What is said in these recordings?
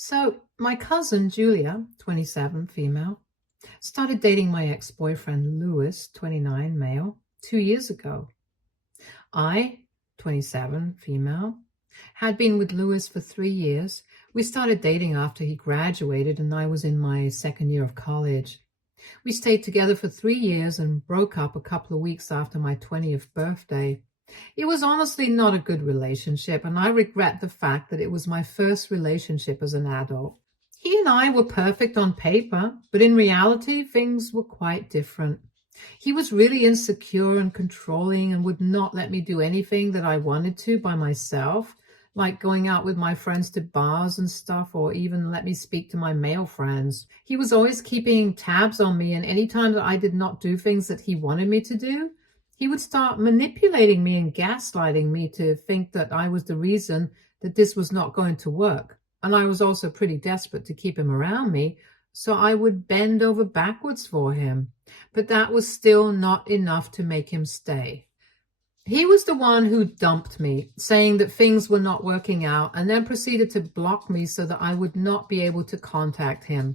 So, my cousin Julia, 27, female, started dating my ex-boyfriend Lewis, 29, male, 2 years ago. I, 27, female, had been with Lewis for 3 years. We started dating after he graduated and I was in my second year of college. We stayed together for 3 years and broke up a couple of weeks after my 20th birthday. It was honestly not a good relationship, and I regret the fact that it was my first relationship as an adult. He and I were perfect on paper, but in reality, things were quite different. He was really insecure and controlling and would not let me do anything that I wanted to by myself, like going out with my friends to bars and stuff, or even let me speak to my male friends. He was always keeping tabs on me, and anytime that I did not do things that he wanted me to do, he would start manipulating me and gaslighting me to think that I was the reason that this was not going to work. And I was also pretty desperate to keep him around me, so I would bend over backwards for him. But that was still not enough to make him stay. He was the one who dumped me, saying that things were not working out, and then proceeded to block me so that I would not be able to contact him.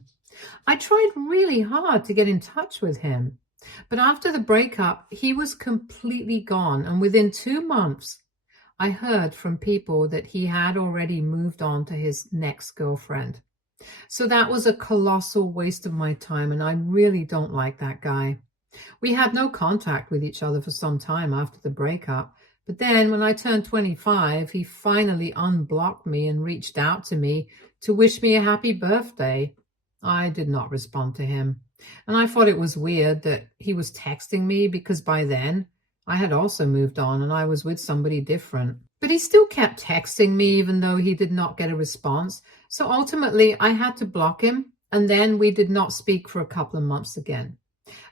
I tried really hard to get in touch with him. But after the breakup, he was completely gone, and within 2 months, I heard from people that he had already moved on to his next girlfriend. So that was a colossal waste of my time, and I really don't like that guy. We had no contact with each other for some time after the breakup, but then when I turned 25, he finally unblocked me and reached out to me to wish me a happy birthday. I did not respond to him. And I thought it was weird that he was texting me because by then I had also moved on and I was with somebody different. But he still kept texting me even though he did not get a response. So ultimately I had to block him, and then we did not speak for a couple of months again.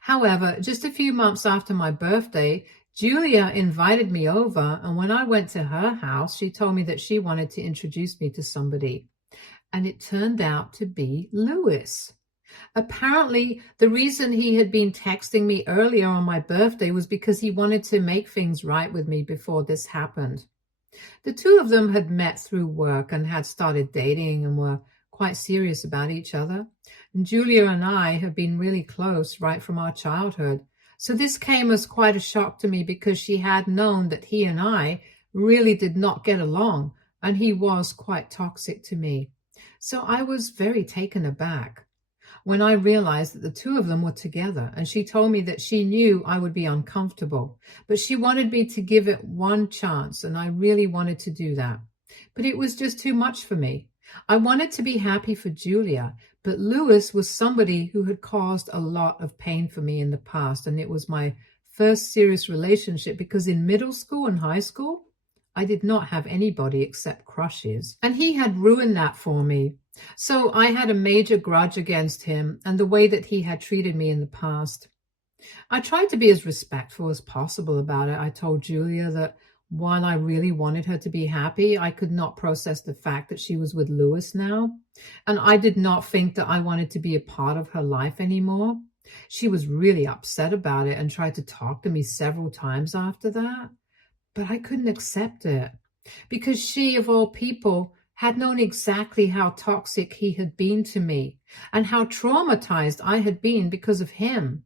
However, just a few months after my birthday, Julia invited me over, and when I went to her house, she told me that she wanted to introduce me to somebody. And it turned out to be Lewis. Apparently, the reason he had been texting me earlier on my birthday was because he wanted to make things right with me before this happened. The two of them had met through work and had started dating and were quite serious about each other. And Julia and I have been really close right from our childhood. So this came as quite a shock to me because she had known that he and I really did not get along, and he was quite toxic to me. So I was very taken aback when I realized that the two of them were together, and she told me that she knew I would be uncomfortable, but she wanted me to give it one chance, and I really wanted to do that. But it was just too much for me. I wanted to be happy for Julia, but Lewis was somebody who had caused a lot of pain for me in the past, and it was my first serious relationship because in middle school and high school, I did not have anybody except crushes, and he had ruined that for me. So I had a major grudge against him and the way that he had treated me in the past. I tried to be as respectful as possible about it. I told Julia that while I really wanted her to be happy, I could not process the fact that she was with Lewis now, and I did not think that I wanted to be a part of her life anymore. She was really upset about it and tried to talk to me several times after that, but I couldn't accept it because she, of all people, had known exactly how toxic he had been to me and how traumatized I had been because of him.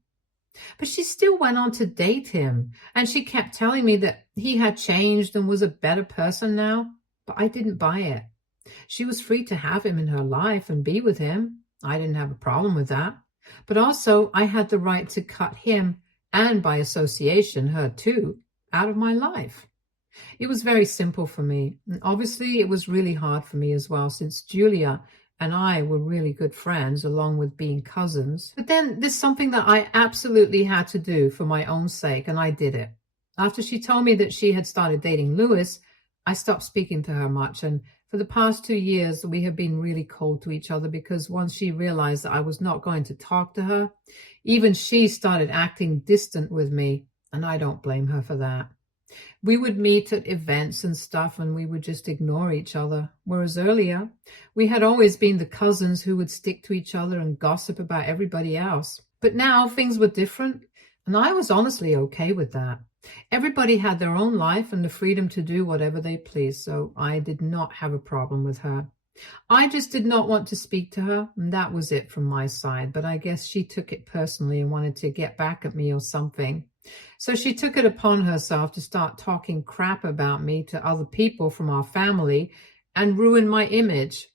But she still went on to date him, and she kept telling me that he had changed and was a better person now, but I didn't buy it. She was free to have him in her life and be with him. I didn't have a problem with that. But also, I had the right to cut him, and by association, her too, out of my life. It was very simple for me. And obviously, it was really hard for me as well, since Julia and I were really good friends, along with being cousins. But then there's something that I absolutely had to do for my own sake, and I did it. After she told me that she had started dating Lewis, I stopped speaking to her much, and for the past 2 years, we have been really cold to each other because once she realized that I was not going to talk to her, even she started acting distant with me, and I don't blame her for that. We would meet at events and stuff and we would just ignore each other. Whereas earlier, we had always been the cousins who would stick to each other and gossip about everybody else. But now things were different, and I was honestly okay with that. Everybody had their own life and the freedom to do whatever they pleased, so I did not have a problem with her. I just did not want to speak to her, and that was it from my side. But I guess she took it personally and wanted to get back at me or something. So she took it upon herself to start talking crap about me to other people from our family and ruin my image,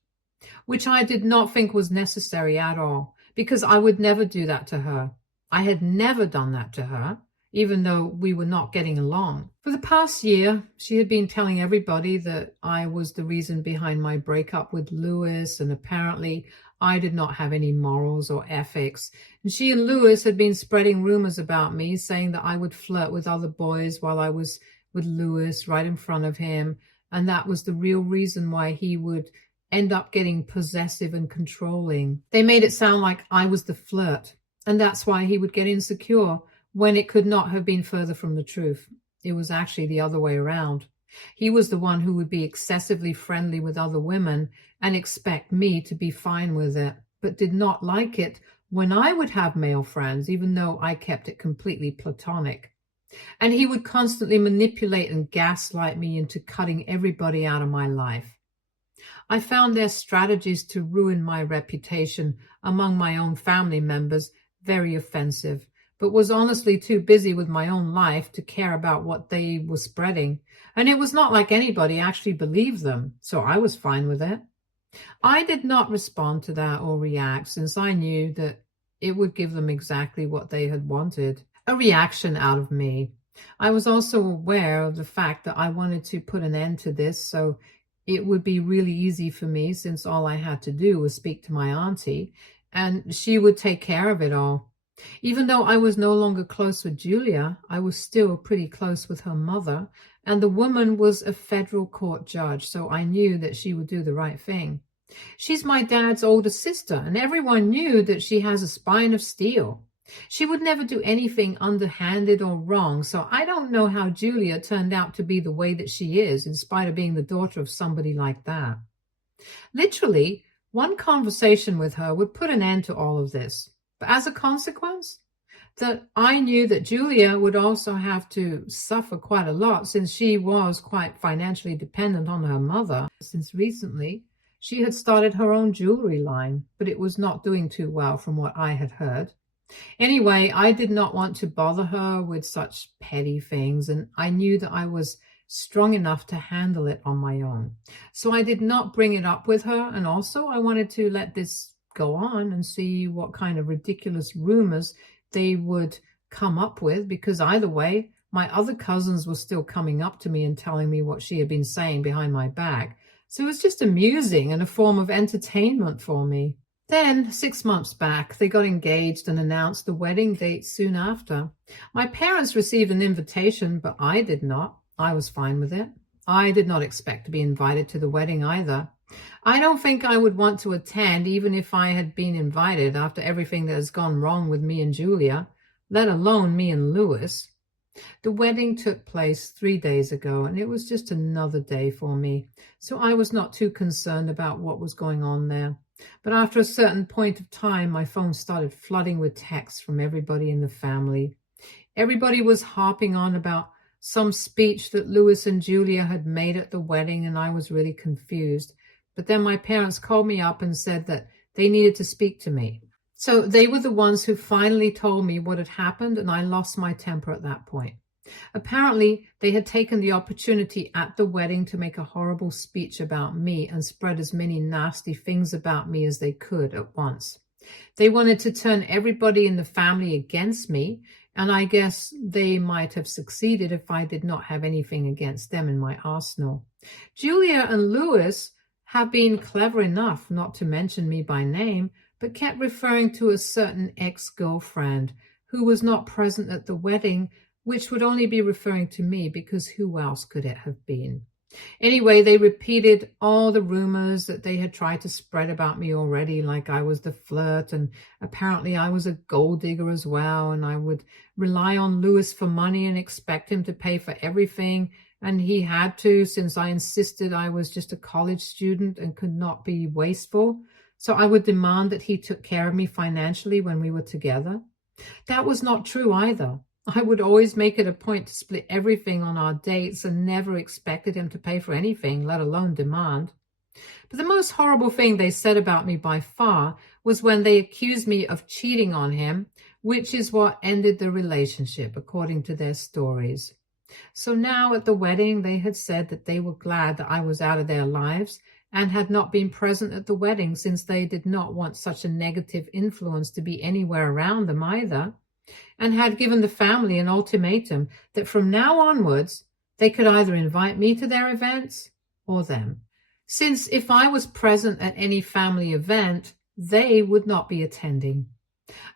which I did not think was necessary at all, because I would never do that to her. I had never done that to her, even though we were not getting along. For the past year, she had been telling everybody that I was the reason behind my breakup with Lewis, and apparently I did not have any morals or ethics. And she and Lewis had been spreading rumors about me, saying that I would flirt with other boys while I was with Lewis right in front of him, and that was the real reason why he would end up getting possessive and controlling. They made it sound like I was the flirt, and that's why he would get insecure, when it could not have been further from the truth. It was actually the other way around. He was the one who would be excessively friendly with other women and expect me to be fine with it, but did not like it when I would have male friends, even though I kept it completely platonic. And he would constantly manipulate and gaslight me into cutting everybody out of my life. I found their strategies to ruin my reputation among my own family members very offensive, but was honestly too busy with my own life to care about what they were spreading. And it was not like anybody actually believed them, so I was fine with it. I did not respond to that or react, since I knew that it would give them exactly what they had wanted, a reaction out of me. I was also aware of the fact that I wanted to put an end to this, so it would be really easy for me, since all I had to do was speak to my auntie, and she would take care of it all. Even though I was no longer close with Julia, I was still pretty close with her mother, and the woman was a federal court judge, so I knew that she would do the right thing. She's my dad's older sister, and everyone knew that she has a spine of steel. She would never do anything underhanded or wrong, so I don't know how Julia turned out to be the way that she is, in spite of being the daughter of somebody like that. Literally, one conversation with her would put an end to all of this. But as a consequence, that I knew that Julia would also have to suffer quite a lot, since she was quite financially dependent on her mother. Since recently, she had started her own jewelry line, but it was not doing too well from what I had heard. Anyway, I did not want to bother her with such petty things, and I knew that I was strong enough to handle it on my own. So I did not bring it up with her, and also I wanted to let this go on and see what kind of ridiculous rumors they would come up with, because either way, my other cousins were still coming up to me and telling me what she had been saying behind my back. So it was just amusing and a form of entertainment for me. Then, 6 months back, they got engaged and announced the wedding date soon after. My parents received an invitation, but I did not. I was fine with it. I did not expect to be invited to the wedding either. I don't think I would want to attend, even if I had been invited, after everything that has gone wrong with me and Julia, let alone me and Lewis. The wedding took place 3 days ago, and it was just another day for me, so I was not too concerned about what was going on there. But after a certain point of time, my phone started flooding with texts from everybody in the family. Everybody was harping on about some speech that Lewis and Julia had made at the wedding, and I was really confused. But then my parents called me up and said that they needed to speak to me. So they were the ones who finally told me what had happened, and I lost my temper at that point. Apparently, they had taken the opportunity at the wedding to make a horrible speech about me and spread as many nasty things about me as they could at once. They wanted to turn everybody in the family against me, and I guess they might have succeeded if I did not have anything against them in my arsenal. Julia and Lewis have been clever enough not to mention me by name, but kept referring to a certain ex-girlfriend who was not present at the wedding, which would only be referring to me, because who else could it have been? Anyway, they repeated all the rumors that they had tried to spread about me already, like I was the flirt, and apparently I was a gold digger as well, and I would rely on Lewis for money and expect him to pay for everything, and he had to, since I insisted I was just a college student and could not be wasteful. So I would demand that he took care of me financially when we were together. That was not true either. I would always make it a point to split everything on our dates and never expected him to pay for anything, let alone demand. But the most horrible thing they said about me by far was when they accused me of cheating on him, which is what ended the relationship, according to their stories. So now at the wedding, they had said that they were glad that I was out of their lives and had not been present at the wedding, since they did not want such a negative influence to be anywhere around them either, and had given the family an ultimatum that from now onwards, they could either invite me to their events or them, since if I was present at any family event, they would not be attending.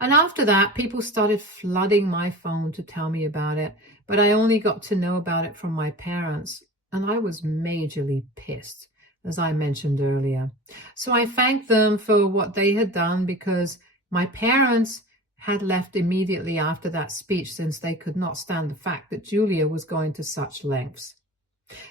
And after that, people started flooding my phone to tell me about it, but I only got to know about it from my parents, and I was majorly pissed, as I mentioned earlier. So I thanked them for what they had done, because my parents had left immediately after that speech, since they could not stand the fact that Julia was going to such lengths.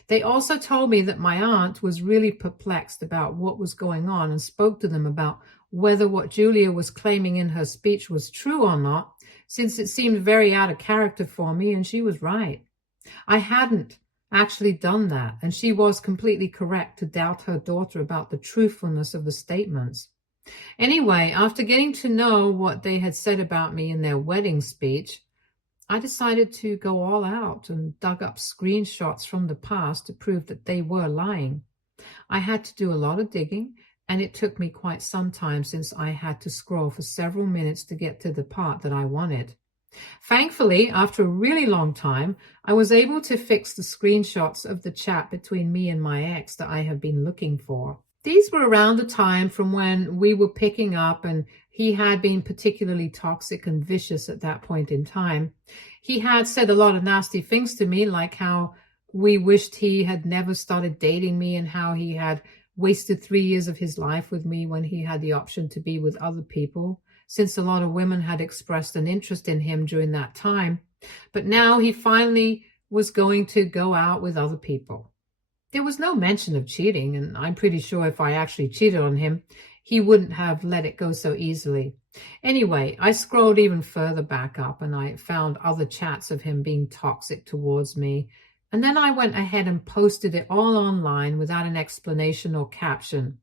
They also told me that my aunt was really perplexed about what was going on, and spoke to them about whether what Julia was claiming in her speech was true or not, since it seemed very out of character for me, and she was right. I hadn't actually done that, and she was completely correct to doubt her daughter about the truthfulness of the statements. Anyway, after getting to know what they had said about me in their wedding speech, I decided to go all out and dug up screenshots from the past to prove that they were lying. I had to do a lot of digging, and it took me quite some time, since I had to scroll for several minutes to get to the part that I wanted. Thankfully, after a really long time, I was able to fix the screenshots of the chat between me and my ex that I have been looking for. These were around the time from when we were picking up, and he had been particularly toxic and vicious at that point in time. He had said a lot of nasty things to me, like how we wished he had never started dating me, and how he had wasted 3 years of his life with me when he had the option to be with other people, since a lot of women had expressed an interest in him during that time. But now he finally was going to go out with other people. There was no mention of cheating, and I'm pretty sure if I actually cheated on him, he wouldn't have let it go so easily. Anyway, I scrolled even further back up, and I found other chats of him being toxic towards me. And then I went ahead and posted it all online without an explanation or caption,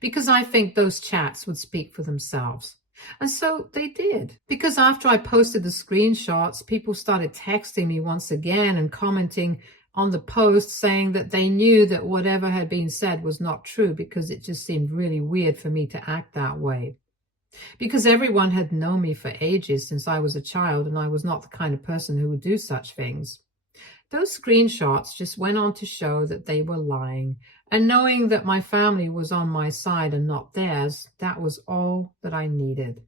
because I think those chats would speak for themselves. And so they did, because after I posted the screenshots, people started texting me once again and commenting on the post, saying that they knew that whatever had been said was not true, because it just seemed really weird for me to act that way. Because everyone had known me for ages, since I was a child, and I was not the kind of person who would do such things. Those screenshots just went on to show that they were lying, and knowing that my family was on my side and not theirs, that was all that I needed.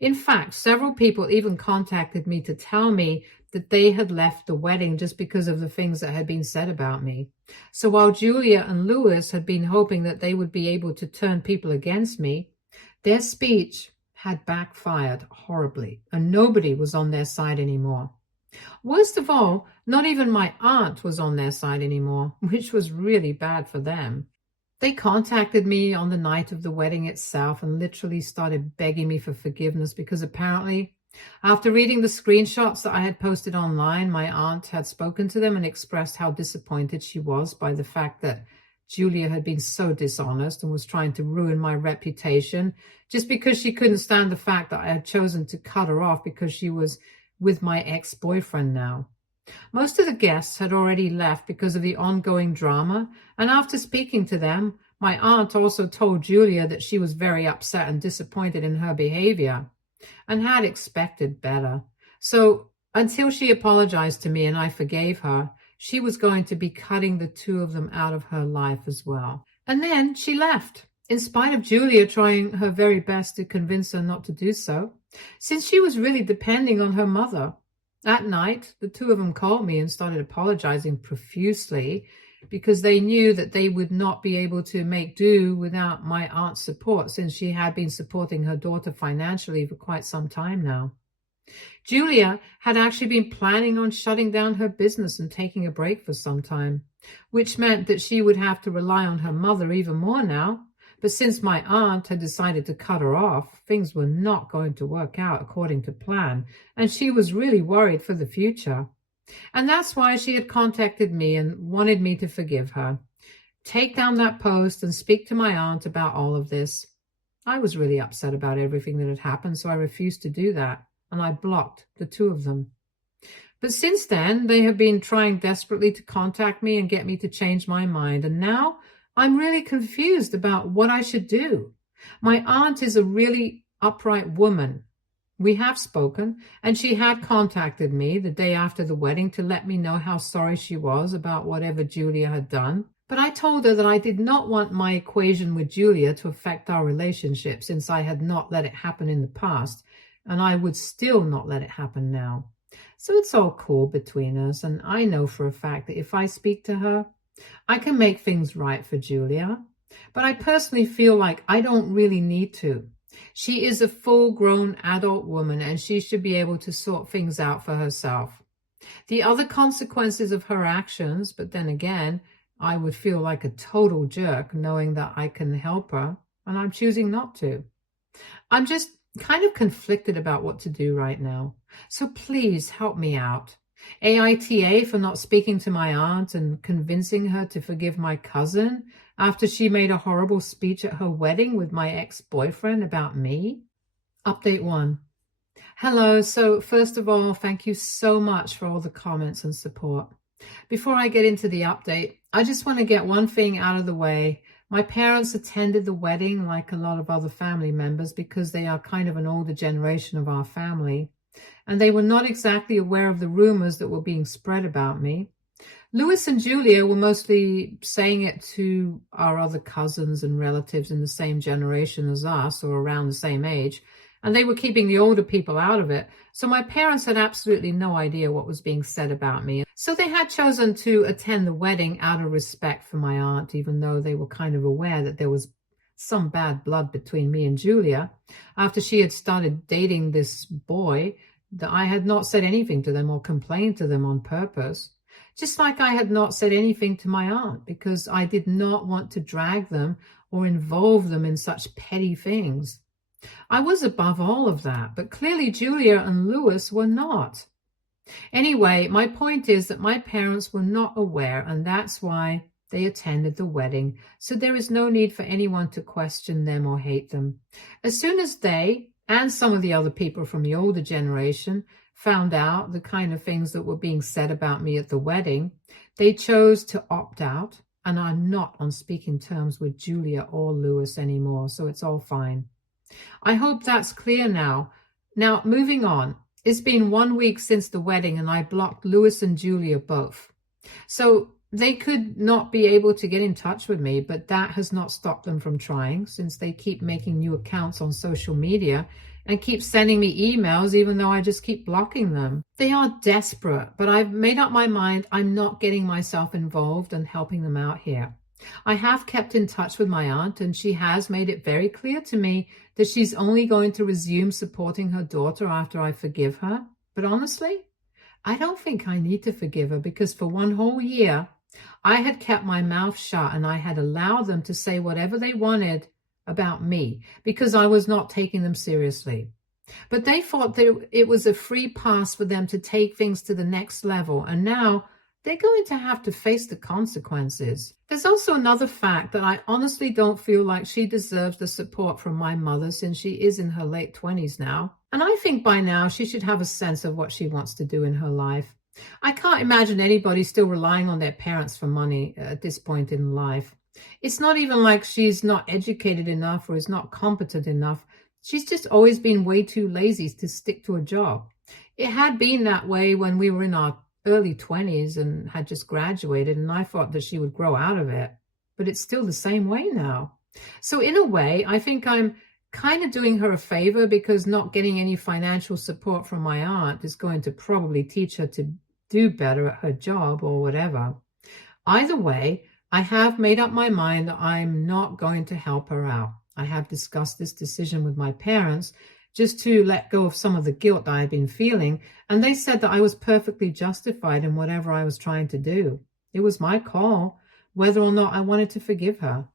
In fact, several people even contacted me to tell me that they had left the wedding just because of the things that had been said about me. So while Julia and Lewis had been hoping that they would be able to turn people against me, their speech had backfired horribly, and nobody was on their side anymore. Worst of all, not even my aunt was on their side anymore, which was really bad for them. They contacted me on the night of the wedding itself and literally started begging me for forgiveness, because apparently, after reading the screenshots that I had posted online, my aunt had spoken to them and expressed how disappointed she was by the fact that Julia had been so dishonest and was trying to ruin my reputation, just because she couldn't stand the fact that I had chosen to cut her off because she was with my ex-boyfriend now. Most of the guests had already left because of the ongoing drama, and after speaking to them, my aunt also told Julia that she was very upset and disappointed in her behavior, and had expected better. So until she apologized to me and I forgave her, she was going to be cutting the two of them out of her life as well. And then she left, in spite of Julia trying her very best to convince her not to do so, since she was really depending on her mother. At night, the two of them called me and started apologizing profusely, because they knew that they would not be able to make do without my aunt's support, since she had been supporting her daughter financially for quite some time now. Julia had actually been planning on shutting down her business and taking a break for some time, which meant that she would have to rely on her mother even more now. But since my aunt had decided to cut her off, things were not going to work out according to plan, and she was really worried for the future. And that's why she had contacted me and wanted me to forgive her, take down that post and speak to my aunt about all of this. I was really upset about everything that had happened, so I refused to do that, and I blocked the two of them. But since then, they have been trying desperately to contact me and get me to change my mind, and now I'm really confused about what I should do. My aunt is a really upright woman. We have spoken, and she had contacted me the day after the wedding to let me know how sorry she was about whatever Julia had done. But I told her that I did not want my equation with Julia to affect our relationship, since I had not let it happen in the past, and I would still not let it happen now. So it's all cool between us, and I know for a fact that if I speak to her, I can make things right for Julia. But I personally feel like I don't really need to. She is a full-grown adult woman, and she should be able to sort things out for herself. The other consequences of her actions, but then again, I would feel like a total jerk knowing that I can help her, and I'm choosing not to. I'm just kind of conflicted about what to do right now. So please help me out. AITA for not speaking to my aunt and convincing her to forgive my cousin after she made a horrible speech at her wedding with my ex-boyfriend about me. Update 1. Hello. So first of all, thank you so much for all the comments and support. Before I get into the update, I just want to get one thing out of the way. My parents attended the wedding like a lot of other family members because they are kind of an older generation of our family, and they were not exactly aware of the rumors that were being spread about me. Louis and Julia were mostly saying it to our other cousins and relatives in the same generation as us or around the same age, and they were keeping the older people out of it. So my parents had absolutely no idea what was being said about me. So they had chosen to attend the wedding out of respect for my aunt, even though they were kind of aware that there was some bad blood between me and Julia after she had started dating this boy, that I had not said anything to them or complained to them on purpose. Just like I had not said anything to my aunt because I did not want to drag them or involve them in such petty things. I was above all of that, but clearly Julia and Louis were not. Anyway, my point is that my parents were not aware, and that's why they attended the wedding, so there is no need for anyone to question them or hate them. As soon as they, and some of the other people from the older generation, found out the kind of things that were being said about me at the wedding, they chose to opt out, and I'm not on speaking terms with Julia or Louis anymore, so it's all fine. I hope that's clear now. Now, moving on. It's been 1 week since the wedding, and I blocked Louis and Julia both. So they could not be able to get in touch with me, but that has not stopped them from trying, since they keep making new accounts on social media and keep sending me emails even though I just keep blocking them. They are desperate, but I've made up my mind I'm not getting myself involved and helping them out here. I have kept in touch with my aunt, and she has made it very clear to me that she's only going to resume supporting her daughter after I forgive her. But honestly, I don't think I need to forgive her, because for 1 whole year, I had kept my mouth shut and I had allowed them to say whatever they wanted about me because I was not taking them seriously. But they thought that it was a free pass for them to take things to the next level, and now they're going to have to face the consequences. There's also another fact that I honestly don't feel like she deserves the support from my mother, since she is in her late 20s now. And I think by now she should have a sense of what she wants to do in her life. I can't imagine anybody still relying on their parents for money at this point in life. It's not even like she's not educated enough or is not competent enough. She's just always been way too lazy to stick to a job. It had been that way when we were in our early 20s and had just graduated, and I thought that she would grow out of it, but it's still the same way now. So in a way, I think I'm kind of doing her a favor, because not getting any financial support from my aunt is going to probably teach her to do better at her job or whatever. Either way, I have made up my mind that I'm not going to help her out. I have discussed this decision with my parents just to let go of some of the guilt I had been feeling, and they said that I was perfectly justified in whatever I was trying to do. It was my call whether or not I wanted to forgive her.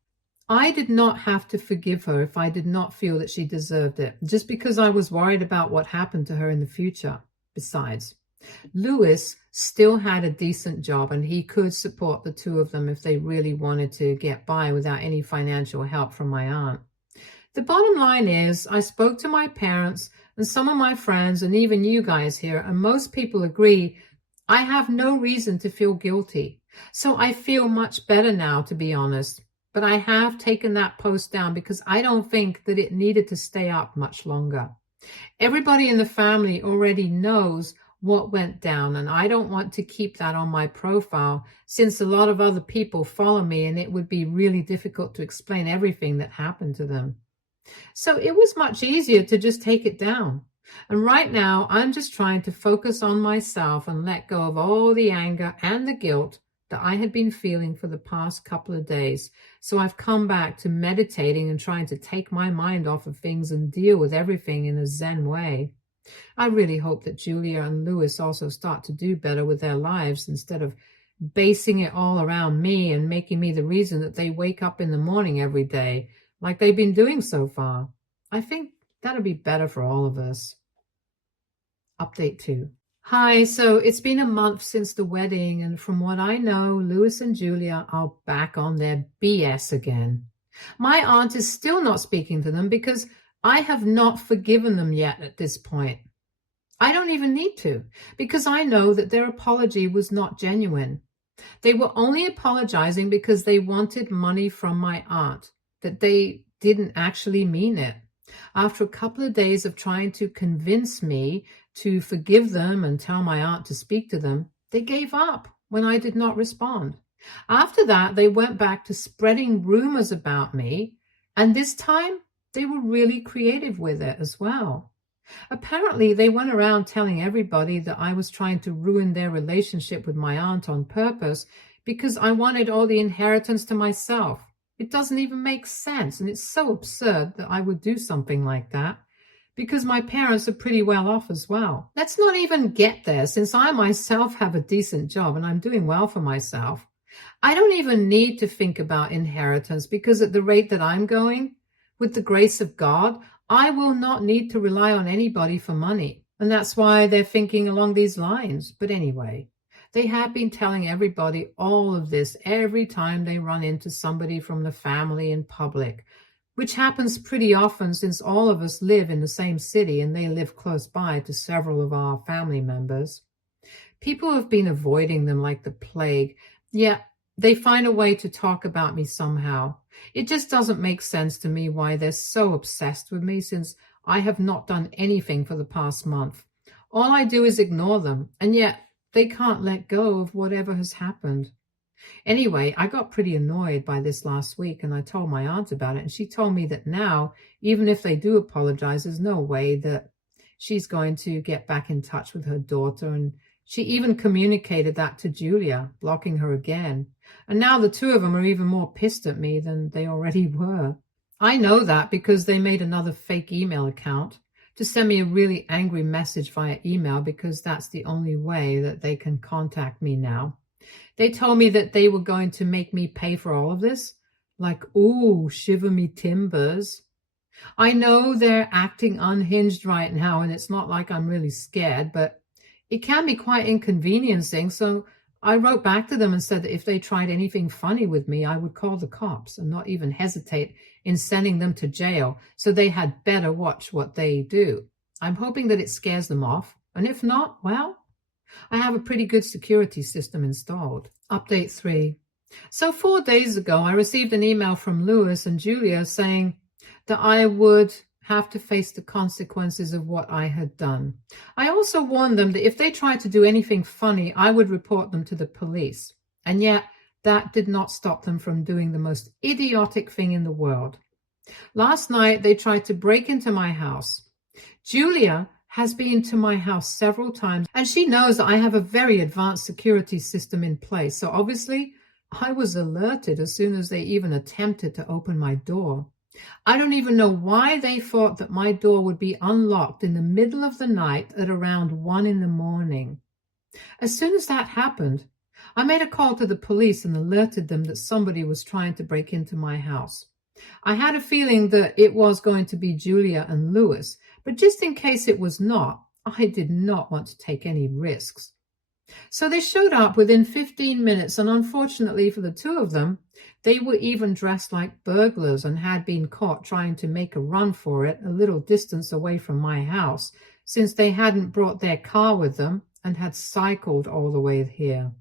I did not have to forgive her if I did not feel that she deserved it, just because I was worried about what happened to her in the future. Besides, Lewis still had a decent job and he could support the two of them if they really wanted to get by without any financial help from my aunt. The bottom line is, I spoke to my parents and some of my friends and even you guys here, and most people agree I have no reason to feel guilty. So I feel much better now, to be honest. But I have taken that post down because I don't think that it needed to stay up much longer. Everybody in the family already knows what went down, and I don't want to keep that on my profile since a lot of other people follow me and it would be really difficult to explain everything that happened to them. So it was much easier to just take it down. And right now, I'm just trying to focus on myself and let go of all the anger and the guilt that I had been feeling for the past couple of days. So I've come back to meditating and trying to take my mind off of things and deal with everything in a Zen way. I really hope that Julia and Lewis also start to do better with their lives instead of basing it all around me and making me the reason that they wake up in the morning every day, like they've been doing so far. I think that'll be better for all of us. Update 2. Hi, so it's been a month since the wedding, and from what I know, Lewis and Julia are back on their BS again. My aunt is still not speaking to them because I have not forgiven them yet at this point. I don't even need to, because I know that their apology was not genuine. They were only apologizing because they wanted money from my aunt, that they didn't actually mean it. After a couple of days of trying to convince me to forgive them and tell my aunt to speak to them, they gave up when I did not respond. After that, they went back to spreading rumors about me, and this time they were really creative with it as well. Apparently, they went around telling everybody that I was trying to ruin their relationship with my aunt on purpose because I wanted all the inheritance to myself. It doesn't even make sense, and it's so absurd that I would do something like that because my parents are pretty well off as well. Let's not even get there, since I myself have a decent job and I'm doing well for myself. I don't even need to think about inheritance because at the rate that I'm going, with the grace of God, I will not need to rely on anybody for money. And that's why they're thinking along these lines. But anyway, they have been telling everybody all of this every time they run into somebody from the family in public, which happens pretty often since all of us live in the same city and they live close by to several of our family members. People have been avoiding them like the plague, yet they find a way to talk about me somehow. It just doesn't make sense to me why they're so obsessed with me since I have not done anything for the past month. All I do is ignore them, and yet they can't let go of whatever has happened. Anyway, I got pretty annoyed by this last week, and I told my aunt about it, and she told me that now, even if they do apologize, there's no way that she's going to get back in touch with her daughter, and she even communicated that to Julia, blocking her again. And now the two of them are even more pissed at me than they already were. I know that because they made another fake email account to send me a really angry message via email because that's the only way that they can contact me now. They told me that they were going to make me pay for all of this. Like, ooh, shiver me timbers. I know they're acting unhinged right now, and it's not like I'm really scared, but it can be quite inconveniencing. So I wrote back to them and said that if they tried anything funny with me, I would call the cops and not even hesitate in sending them to jail. So they had better watch what they do. I'm hoping that it scares them off. And if not, well, I have a pretty good security system installed. Update 3. So 4 days ago, I received an email from Lewis and Julia saying that I would have to face the consequences of what I had done. I also warned them that if they tried to do anything funny, I would report them to the police. And yet, that did not stop them from doing the most idiotic thing in the world. Last night, they tried to break into my house. Julia has been to my house several times, and she knows that I have a very advanced security system in place. So obviously, I was alerted as soon as they even attempted to open my door. I don't even know why they thought that my door would be unlocked in the middle of the night at around 1 a.m. As soon as that happened, I made a call to the police and alerted them that somebody was trying to break into my house. I had a feeling that it was going to be Julia and Lewis, but just in case it was not, I did not want to take any risks. So they showed up within 15 minutes, and unfortunately for the two of them, they were even dressed like burglars and had been caught trying to make a run for it a little distance away from my house, since they hadn't brought their car with them and had cycled all the way here.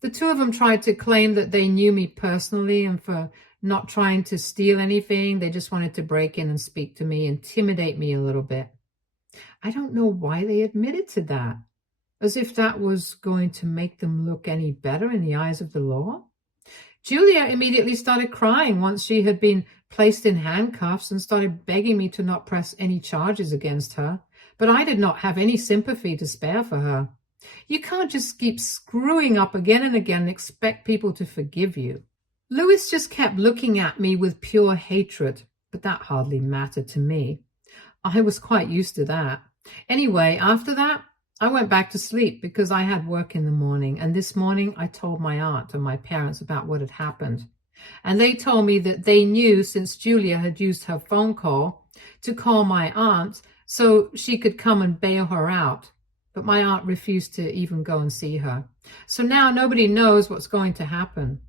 The two of them tried to claim that they knew me personally and for not trying to steal anything. They just wanted to break in and speak to me, intimidate me a little bit. I don't know why they admitted to that, as if that was going to make them look any better in the eyes of the law. Julia immediately started crying once she had been placed in handcuffs and started begging me to not press any charges against her, but I did not have any sympathy to spare for her. You can't just keep screwing up again and again and expect people to forgive you. Lewis just kept looking at me with pure hatred, but that hardly mattered to me. I was quite used to that. Anyway, after that, I went back to sleep because I had work in the morning, and this morning I told my aunt and my parents about what had happened. And they told me that they knew, since Julia had used her phone call, to call my aunt so she could come and bail her out. But my aunt refused to even go and see her. So now nobody knows what's going to happen.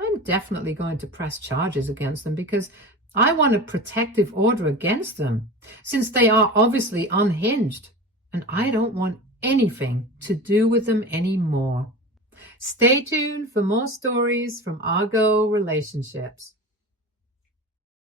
I'm definitely going to press charges against them because I want a protective order against them, since they are obviously unhinged, and I don't want anything to do with them anymore. Stay tuned for more stories from Argo Relationships.